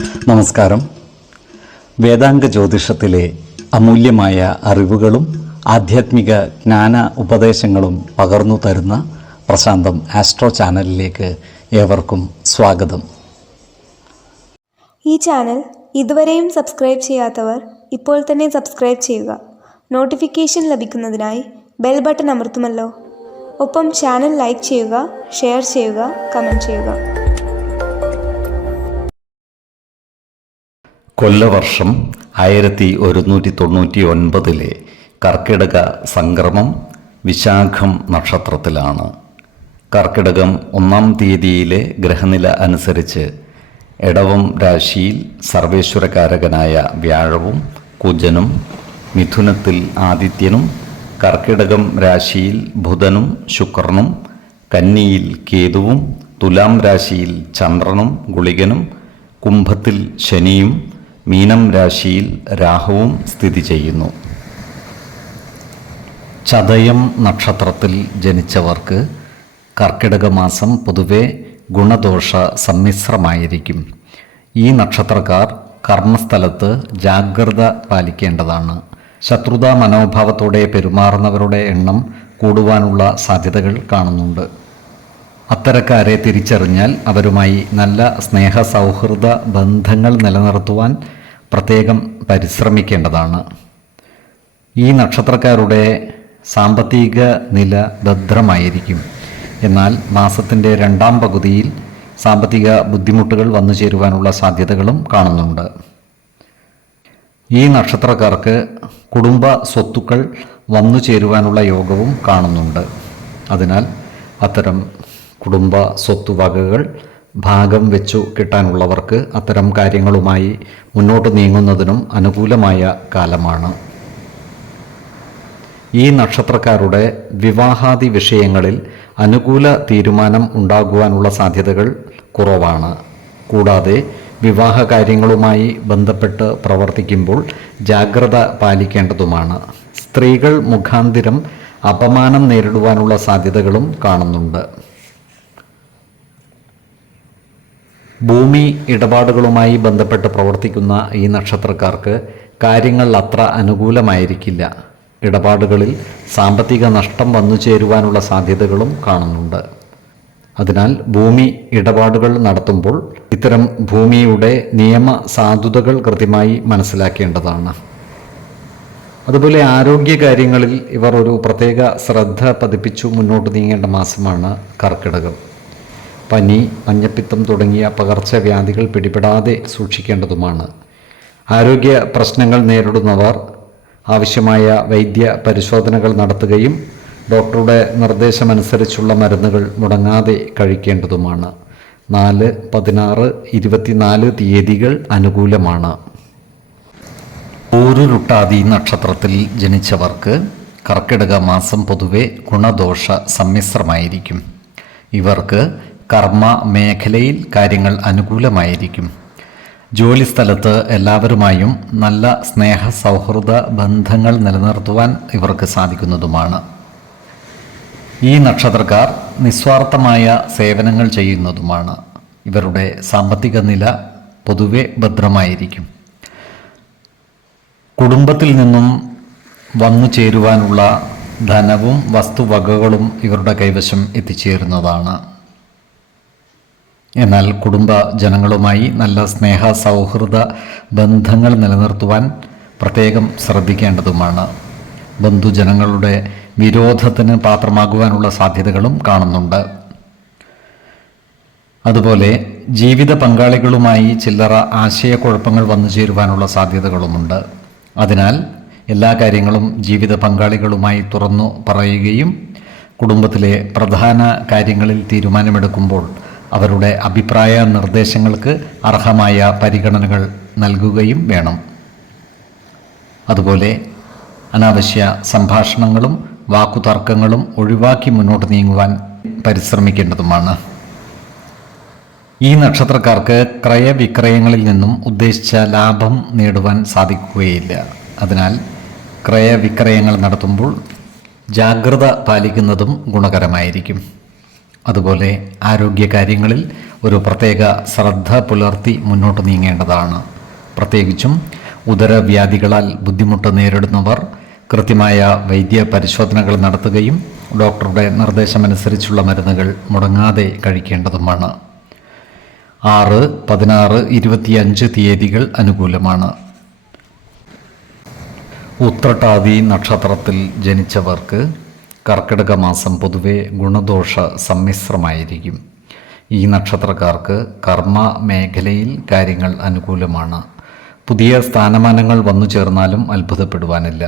നമസ്കാരം. വേദാംഗ ജ്യോതിഷത്തിലെ അമൂല്യമായ അറിവുകളും ആധ്യാത്മിക ജ്ഞാന ഉപദേശങ്ങളും പകർന്നു തരുന്ന പ്രശാന്തം ആസ്ട്രോ ചാനലിലേക്ക് ഏവർക്കും സ്വാഗതം. ഈ ചാനൽ ഇതുവരെയും സബ്സ്ക്രൈബ് ചെയ്യാത്തവർ ഇപ്പോൾ തന്നെ സബ്സ്ക്രൈബ് ചെയ്യുക. നോട്ടിഫിക്കേഷൻ ലഭിക്കുന്നതിനായി ബെൽ ബട്ടൺ അമർത്തുമല്ലോ. ഒപ്പം ചാനൽ ലൈക്ക് ചെയ്യുക, ഷെയർ ചെയ്യുക, കമൻറ്റ് ചെയ്യുക. കൊല്ലവർഷം 1199 കർക്കിടക സംക്രമം വിശാഖം നക്ഷത്രത്തിലാണ്. കർക്കിടകം 1-ാം തീയതിയിലെ ഗ്രഹനില അനുസരിച്ച് എടവം രാശിയിൽ സർവേശ്വരകാരകനായ വ്യാഴവും കുജനും, മിഥുനത്തിൽ ആദിത്യനും, കർക്കിടകം രാശിയിൽ ബുധനും ശുക്രനും, കന്നിയിൽ കേതുവും, തുലാം രാശിയിൽ ചന്ദ്രനും ഗുളികനും, കുംഭത്തിൽ ശനിയും, മീനം രാശിയിൽ രാഹുവും സ്ഥിതി ചെയ്യുന്നു. ചതയം നക്ഷത്രത്തിൽ ജനിച്ചവർക്ക് കർക്കിടക മാസം പൊതുവെ ഗുണദോഷ സമ്മിശ്രമായിരിക്കും. ഈ നക്ഷത്രക്കാർ കർമ്മസ്ഥലത്ത് ജാഗ്രത പാലിക്കേണ്ടതാണ്. ശത്രുതാ മനോഭാവത്തോടെ പെരുമാറുന്നവരുടെ എണ്ണം കൂടുവാനുള്ള സാധ്യതകൾ കാണുന്നുണ്ട്. അത്തരക്കാരെ തിരിച്ചറിഞ്ഞാൽ അവരുമായി നല്ല സ്നേഹ സൗഹൃദ ബന്ധങ്ങൾ നിലനിർത്തുവാൻ പ്രത്യേകം പരിശ്രമിക്കേണ്ടതാണ്. ഈ നക്ഷത്രക്കാരുടെ സാമ്പത്തിക നില ഭദ്രമായിരിക്കും. എന്നാൽ മാസത്തിൻ്റെ 2-ാം പകുതിയിൽ സാമ്പത്തിക ബുദ്ധിമുട്ടുകൾ വന്നു ചേരുവാനുള്ള സാധ്യതകളും കാണുന്നുണ്ട്. ഈ നക്ഷത്രക്കാർക്ക് കുടുംബ സ്വത്തുക്കൾ വന്നു ചേരുവാനുള്ള യോഗവും കാണുന്നുണ്ട്. അതിനാൽ അത്തരം കുടുംബ സ്വത്തുവകകൾ ഭാഗം വെച്ചു കിട്ടാനുള്ളവർക്ക് അത്തരം കാര്യങ്ങളുമായി മുന്നോട്ട് നീങ്ങുന്നതിനും അനുകൂലമായ കാലമാണ്. ഈ നക്ഷത്രക്കാരുടെ വിവാഹാദി വിഷയങ്ങളിൽ അനുകൂല തീരുമാനം ഉണ്ടാകുവാനുള്ള സാധ്യതകൾ കുറവാണ്. കൂടാതെ വിവാഹ കാര്യങ്ങളുമായി ബന്ധപ്പെട്ട് പ്രവർത്തിക്കുമ്പോൾ ജാഗ്രത പാലിക്കേണ്ടതുമാണ്. സ്ത്രീകൾ മുഖാന്തിരം അപമാനം നേരിടുവാനുള്ള സാധ്യതകളും കാണുന്നുണ്ട്. ഭൂമി ഇടപാടുകളുമായി ബന്ധപ്പെട്ട് പ്രവർത്തിക്കുന്ന ഈ നക്ഷത്രക്കാർക്ക് കാര്യങ്ങൾ അത്ര അനുകൂലമായിരിക്കില്ല. ഇടപാടുകളിൽ സാമ്പത്തിക നഷ്ടം വന്നു ചേരുവാനുള്ള സാധ്യതകളും കാണുന്നുണ്ട്. അതിനാൽ ഭൂമി ഇടപാടുകൾ നടത്തുമ്പോൾ ഇത്തരം ഭൂമിയുടെ നിയമ സാധുതകൾ കൃത്യമായി മനസ്സിലാക്കേണ്ടതാണ്. അതുപോലെ ആരോഗ്യകാര്യങ്ങളിൽ ഇവർ ഒരു പ്രത്യേക ശ്രദ്ധ പതിപ്പിച്ചു മുന്നോട്ട് നീങ്ങേണ്ട മാസമാണ് കർക്കിടകം. പനി, മഞ്ഞപ്പിത്തം തുടങ്ങിയ പകർച്ചവ്യാധികൾ പിടിപെടാതെ സൂക്ഷിക്കേണ്ടതുമാണ്. ആരോഗ്യ പ്രശ്നങ്ങൾ നേരിടുന്നവർ ആവശ്യമായ വൈദ്യ പരിശോധനകൾ നടത്തുകയും ഡോക്ടറുടെ നിർദ്ദേശമനുസരിച്ചുള്ള മരുന്നുകൾ മുടങ്ങാതെ കഴിക്കേണ്ടതുമാണ്. 4, 16, 24 തീയതികൾ അനുകൂലമാണ്. പൂരുരുട്ടാതി നക്ഷത്രത്തിൽ ജനിച്ചവർക്ക് കർക്കിടക മാസം പൊതുവെ ഗുണദോഷ സമ്മിശ്രമായിരിക്കും. ഇവർക്ക് കർമ്മ മേഖലയിൽ കാര്യങ്ങൾ അനുകൂലമായിരിക്കും. ജോലിസ്ഥലത്ത് എല്ലാവരുമായും നല്ല സ്നേഹ സൗഹൃദ ബന്ധങ്ങൾ നിലനിർത്തുവാൻ ഇവർക്ക് സാധിക്കുന്നതുമാണ്. ഈ നക്ഷത്രക്കാർ നിസ്വാർത്ഥമായ സേവനങ്ങൾ ചെയ്യുന്നതുമാണ്. ഇവരുടെ സാമ്പത്തിക നില പൊതുവെ ഭദ്രമായിരിക്കും. കുടുംബത്തിൽ നിന്നും വന്നു ചേരുവാനുള്ള ധനവും വസ്തുവകകളും ഇവരുടെ കൈവശം എത്തിച്ചേരുന്നതാണ്. എന്നാൽ കുടുംബ ജനങ്ങളുമായി നല്ല സ്നേഹ സൗഹൃദ ബന്ധങ്ങൾ നിലനിർത്തുവാൻ പ്രത്യേകം ശ്രദ്ധിക്കേണ്ടതുമാണ്. ബന്ധുജനങ്ങളുടെ വിരോധത്തിന് പാത്രമാകുവാനുള്ള സാധ്യതകളും കാണുന്നുണ്ട്. അതുപോലെ ജീവിത പങ്കാളികളുമായി ചില്ലറ ആശയക്കുഴപ്പങ്ങൾ വന്നു ചേരുവാനുള്ള സാധ്യതകളുമുണ്ട്. അതിനാൽ എല്ലാ കാര്യങ്ങളും ജീവിത പങ്കാളികളുമായി തുറന്നു പറയുകയും കുടുംബത്തിലെ പ്രധാന കാര്യങ്ങളിൽ തീരുമാനമെടുക്കുമ്പോൾ അവരുടെ അഭിപ്രായ നിർദ്ദേശങ്ങൾക്ക് അർഹമായ പരിഗണനകൾ നൽകുകയും വേണം. അതുപോലെ അനാവശ്യ സംഭാഷണങ്ങളും വാക്കുതർക്കങ്ങളും ഒഴിവാക്കി മുന്നോട്ട് നീങ്ങുവാൻ പരിശ്രമിക്കേണ്ടതുമാണ്. ഈ നക്ഷത്രക്കാർക്ക് ക്രയവിക്രയങ്ങളിൽ നിന്നും ഉദ്ദേശിച്ച ലാഭം നേടുവാൻ സാധിക്കുകയില്ല. അതിനാൽ ക്രയവിക്രയങ്ങൾ നടത്തുമ്പോൾ ജാഗ്രത പാലിക്കുന്നതും ഗുണകരമായിരിക്കും. അതുപോലെ ആരോഗ്യകാര്യങ്ങളിൽ ഒരു പ്രത്യേക ശ്രദ്ധ പുലർത്തി മുന്നോട്ട് നീങ്ങേണ്ടതാണ്. പ്രത്യേകിച്ചും ഉദരവ്യാധികളാൽ ബുദ്ധിമുട്ട് നേരിടുന്നവർ കൃത്യമായ വൈദ്യ പരിശോധനകൾ നടത്തുകയും ഡോക്ടറുടെ നിർദ്ദേശമനുസരിച്ചുള്ള മരുന്നുകൾ മുടങ്ങാതെ കഴിക്കേണ്ടതുമാണ്. 6, 16, 25 തീയതികൾ അനുകൂലമാണ്. ഉത്രട്ടാതി നക്ഷത്രത്തിൽ ജനിച്ചവർക്ക് കർക്കിടക മാസം പൊതുവെ ഗുണദോഷ സമ്മിശ്രമായിരിക്കും. ഈ നക്ഷത്രക്കാർക്ക് കർമ്മ മേഖലയിൽ കാര്യങ്ങൾ അനുകൂലമാണ്. പുതിയ സ്ഥാനമാനങ്ങൾ വന്നു ചേർന്നാലും അത്ഭുതപ്പെടുവാനില്ല.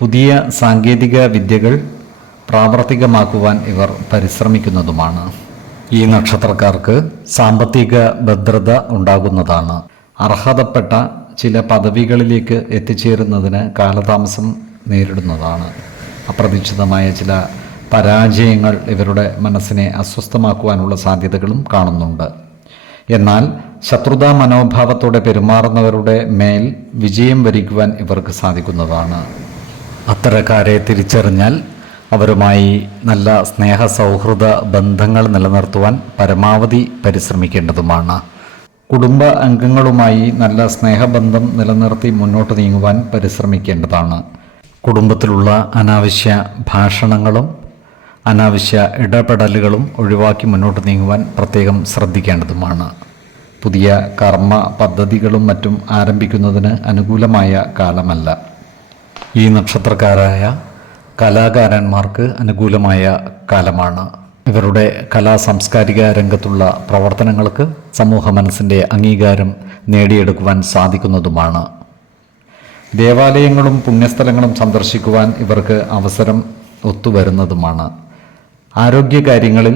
പുതിയ സാങ്കേതിക വിദ്യകൾ പ്രാവർത്തികമാക്കുവാൻ ഇവർ പരിശ്രമിക്കുന്നതുമാണ്. ഈ നക്ഷത്രക്കാർക്ക് സാമ്പത്തിക ഭദ്രത ഉണ്ടാകുന്നതാണ്. അർഹതപ്പെട്ട ചില പദവികളിലേക്ക് എത്തിച്ചേരുന്നതിന് കാലതാമസം നേരിടുന്നതാണ്. അപ്രതീക്ഷിതമായ ചില പരാജയങ്ങൾ ഇവരുടെ മനസ്സിനെ അസ്വസ്ഥമാക്കുവാനുള്ള സാധ്യതകളും കാണുന്നുണ്ട്. എന്നാൽ ശത്രുതാ മനോഭാവത്തോടെ പെരുമാറുന്നവരുടെ മേൽ വിജയം വരിക്കുവാൻ ഇവർക്ക് സാധിക്കുന്നതാണ്. അത്തരക്കാരെ തിരിച്ചറിഞ്ഞാൽ അവരുമായി നല്ല സ്നേഹ സൗഹൃദ ബന്ധങ്ങൾ നിലനിർത്തുവാൻ പരമാവധി പരിശ്രമിക്കേണ്ടതുമാണ്. കുടുംബ അംഗങ്ങളുമായി നല്ല സ്നേഹബന്ധം നിലനിർത്തി മുന്നോട്ട് നീങ്ങുവാൻ പരിശ്രമിക്കേണ്ടതാണ്. കുടുംബത്തിലുള്ള അനാവശ്യ ഭാഷണങ്ങളും അനാവശ്യ ഇടപെടലുകളും ഒഴിവാക്കി മുന്നോട്ട് നീങ്ങുവാൻ പ്രത്യേകം ശ്രദ്ധിക്കേണ്ടതുമാണ്. പുതിയ കർമ്മ പദ്ധതികളും മറ്റും ആരംഭിക്കുന്നതിന് അനുകൂലമായ കാലമല്ല. ഈ നക്ഷത്രക്കാരായ കലാകാരന്മാർക്ക് അനുകൂലമായ കാലമാണ്. ഇവരുടെ കലാ സാംസ്കാരിക രംഗത്തുള്ള പ്രവർത്തനങ്ങൾക്ക് സമൂഹ മനസ്സിൻ്റെ അംഗീകാരം നേടിയെടുക്കുവാൻ സാധിക്കുന്നതുമാണ്. ദേവാലയങ്ങളും പുണ്യസ്ഥലങ്ങളും സന്ദർശിക്കുവാൻ ഇവർക്ക് അവസരം ഒത്തുവരുന്നതുമാണ്. ആരോഗ്യകാര്യങ്ങളിൽ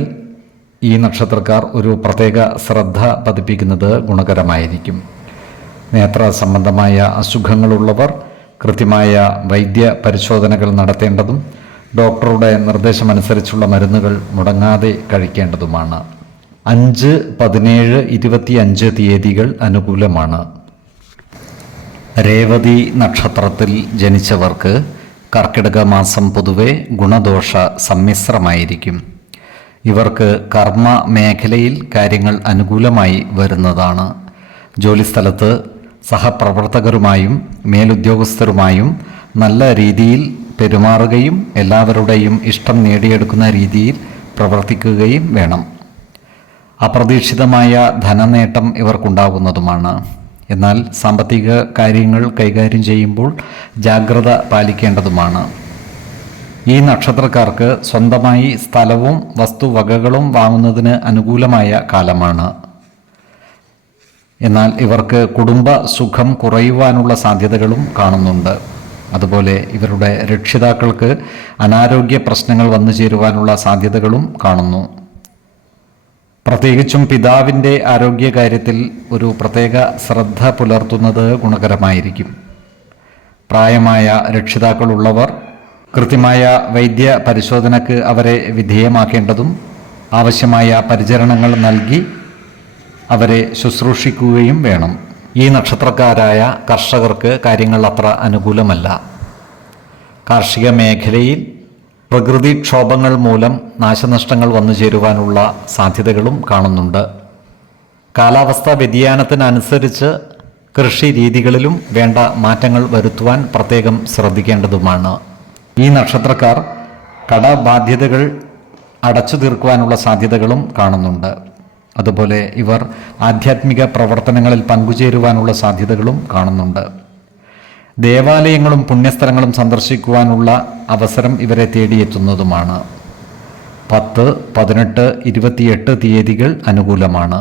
ഈ നക്ഷത്രക്കാർ ഒരു പ്രത്യേക ശ്രദ്ധ പതിപ്പിക്കുന്നത് ഗുണകരമായിരിക്കും. നേത്ര സംബന്ധമായ അസുഖങ്ങളുള്ളവർ കൃത്യമായ വൈദ്യ പരിശോധനകൾ നടത്തേണ്ടതും ഡോക്ടറുടെ നിർദ്ദേശമനുസരിച്ചുള്ള മരുന്നുകൾ മുടങ്ങാതെ കഴിക്കേണ്ടതുമാണ്. 5, 17, 25 തീയതികൾ അനുകൂലമാണ്. രേവതി നക്ഷത്രത്തിൽ ജനിച്ചവർക്ക് കർക്കിടക മാസം പൊതുവെ ഗുണദോഷ സമ്മിശ്രമായിരിക്കും. ഇവർക്ക് കർമ്മ മേഖലയിൽ കാര്യങ്ങൾ അനുകൂലമായി വരുന്നതാണ്. ജോലിസ്ഥലത്ത് സഹപ്രവർത്തകരുമായും മേലുദ്യോഗസ്ഥരുമായും നല്ല രീതിയിൽ പെരുമാറുകയും എല്ലാവരുടെയും ഇഷ്ടം നേടിയെടുക്കുന്ന രീതിയിൽ പ്രവർത്തിക്കുകയും വേണം. അപ്രതീക്ഷിതമായ ധനനേട്ടം ഇവർക്കുണ്ടാകുന്നതുമാണ്. എന്നാൽ സാമ്പത്തിക കാര്യങ്ങൾ കൈകാര്യം ചെയ്യുമ്പോൾ ജാഗ്രത പാലിക്കേണ്ടതുമാണ്. ഈ നക്ഷത്രക്കാർക്ക് സ്വന്തമായി സ്ഥലവും വസ്തുവകകളും വാങ്ങുന്നതിന് അനുകൂലമായ കാലമാണ്. എന്നാൽ ഇവർക്ക് കുടുംബ സുഖം കുറയുവാനുള്ള സാധ്യതകളും കാണുന്നുണ്ട്. അതുപോലെ ഇവരുടെ രക്ഷിതാക്കൾക്ക് അനാരോഗ്യ പ്രശ്നങ്ങൾ വന്നു ചേരുവാനുള്ള സാധ്യതകളും കാണുന്നു. പ്രത്യേകിച്ചും പിതാവിൻ്റെ ആരോഗ്യകാര്യത്തിൽ ഒരു പ്രത്യേക ശ്രദ്ധ പുലർത്തുന്നത് ഗുണകരമായിരിക്കും. പ്രായമായ രക്ഷിതാക്കളുള്ളവർ കൃത്യമായ വൈദ്യ പരിശോധനയ്ക്ക് അവരെ വിധേയമാക്കേണ്ടതും ആവശ്യമായ പരിചരണങ്ങൾ നൽകി അവരെ ശുശ്രൂഷിക്കുകയും വേണം. ഈ നക്ഷത്രക്കാരായ കർഷകർക്ക് കാര്യങ്ങൾ അത്ര അനുകൂലമല്ല. കാർഷിക മേഖലയിൽ പ്രകൃതിക്ഷോഭങ്ങൾ മൂലം നാശനഷ്ടങ്ങൾ വന്നു ചേരുവാനുള്ള സാധ്യതകളും കാണുന്നുണ്ട്. കാലാവസ്ഥാ വ്യതിയാനത്തിനനുസരിച്ച് കൃഷി രീതികളിലും വേണ്ട മാറ്റങ്ങൾ വരുത്തുവാൻ പ്രത്യേകം ശ്രദ്ധിക്കേണ്ടതുമാണ്. ഈ നക്ഷത്രക്കാർ കടബാധ്യതകൾ അടച്ചു തീർക്കുവാനുള്ള സാധ്യതകളും കാണുന്നുണ്ട്. അതുപോലെ ഇവർ ആധ്യാത്മിക പ്രവർത്തനങ്ങളിൽ പങ്കുചേരുവാനുള്ള സാധ്യതകളും കാണുന്നുണ്ട്. ദേവാലയങ്ങളും പുണ്യസ്ഥലങ്ങളും സന്ദർശിക്കുവാനുള്ള അവസരം ഇവരെ തേടിയെത്തുന്നതുമാണ്. 10, 18, 28 തീയതികൾ അനുകൂലമാണ്.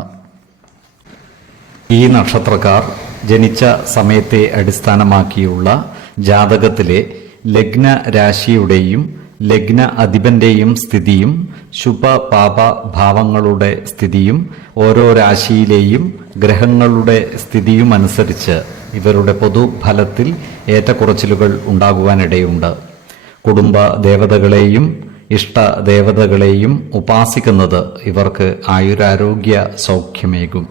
ഈ നക്ഷത്രക്കാർ ജനിച്ച സമയത്തെ അടിസ്ഥാനമാക്കിയുള്ള ജാതകത്തിലെ ലഗ്ന രാശിയുടെയും ലഗ്ന അധിപന്റെയും സ്ഥിതിയും ശുഭ പാപ ഭാവങ്ങളുടെ സ്ഥിതിയും ഓരോ രാശിയിലെയും ഗ്രഹങ്ങളുടെ സ്ഥിതിയും അനുസരിച്ച് ഇവരുടെ പൊതുഫലത്തിൽ ഏറ്റക്കുറച്ചിലുകൾ ഉണ്ടാകുവാനിടയുണ്ട്. കുടുംബ ദേവതകളെയും ഇഷ്ട ദേവതകളെയും ഉപാസിക്കുന്നത് ഇവർക്ക് ആയുരാരോഗ്യ സൗഖ്യമേകും.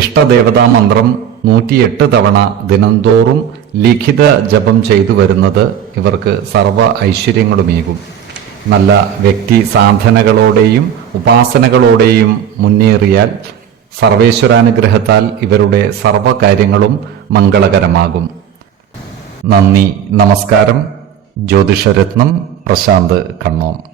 ഇഷ്ടദേവതാ മന്ത്രം 108 തവണ ദിനംതോറും ലിഖിത ജപം ചെയ്തു വരുന്നത് ഇവർക്ക് സർവ്വ ഐശ്വര്യങ്ങളുമേകും. നല്ല വ്യക്തി സാധനകളോടെയും ഉപാസനകളോടെയും മുന്നേറിയാൽ സർവേശ്വരാനുഗ്രഹത്താൽ ഇവരുടെ സർവ്വകാര്യങ്ങളും മംഗളകരമാകും. നന്ദി, നമസ്കാരം. ജ്യോതിഷരത്നം പ്രശാന്ത് കണ്ണോം.